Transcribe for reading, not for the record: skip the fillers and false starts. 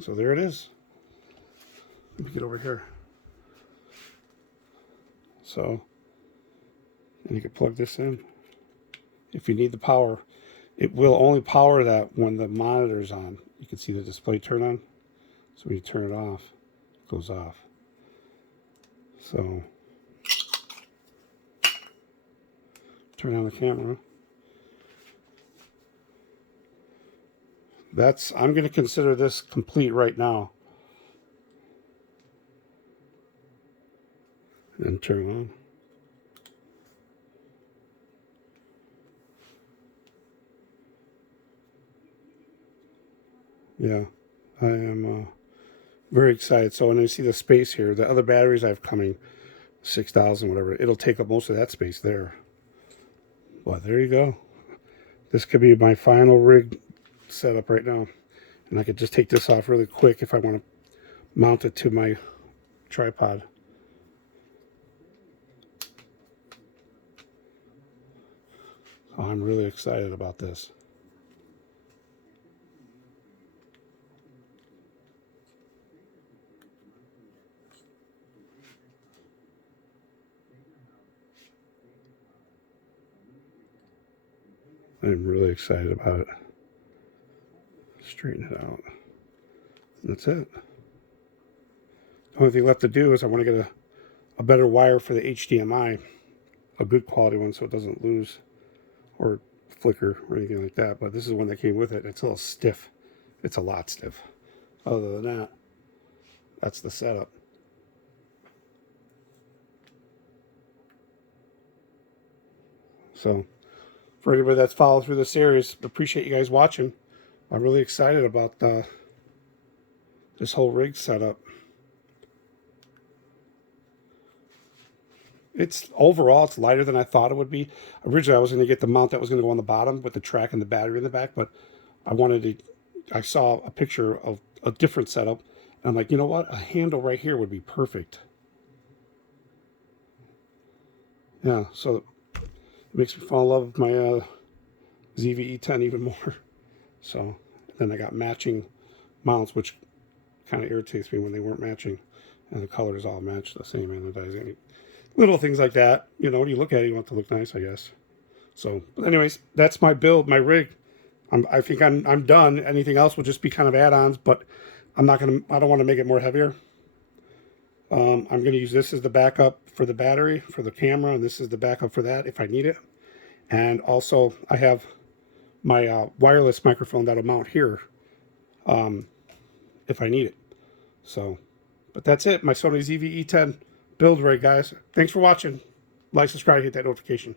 So there it is. Let me get over here. So, and you can plug this in if you need the power. It will only power that when the monitor's on. You can see the display turn on. So when you turn it off, it goes off. So turn on the camera. I'm going to consider this complete right now. And turn it on. Yeah, I am very excited. So when I see the space here, the other batteries I have coming, 6,000, whatever, it'll take up most of that space there. Well, there you go. This could be my final rig setup right now. And I could just take this off really quick if I want to mount it to my tripod. Oh, I'm really excited about this. I'm really excited about it. Straighten it out. That's it. The only thing left to do is I want to get a better wire for the HDMI, a good quality one so it doesn't lose or flicker or anything like that. But this is one that came with it. It's a little stiff. It's a lot stiff. Other than that, that's the setup. So for anybody that's followed through the series, appreciate you guys watching. I'm really excited about this whole rig setup. Overall, it's lighter than I thought it would be. Originally, I was going to get the mount that was going to go on the bottom with the track and the battery in the back, but I saw a picture of a different setup, and I'm like, you know what? A handle right here would be perfect. Yeah, so it makes me fall in love with my ZV-E10 even more. So then I got matching mounts, which kind of irritates me when they weren't matching, and the colors all match the same anodizing. Little things like that, you know, when you look at it, you want it to look nice, I guess. So, but anyways, that's my build, my rig. I think I'm done. Anything else will just be kind of add-ons, but I don't want to make it more heavier. I'm going to use this as the backup for the battery, for the camera, and this is the backup for that if I need it. And also, I have my wireless microphone that'll mount here if I need it. So, but that's it. My Sony ZV-E10 build rig, guys. Thanks for watching. Like, subscribe, hit that notification.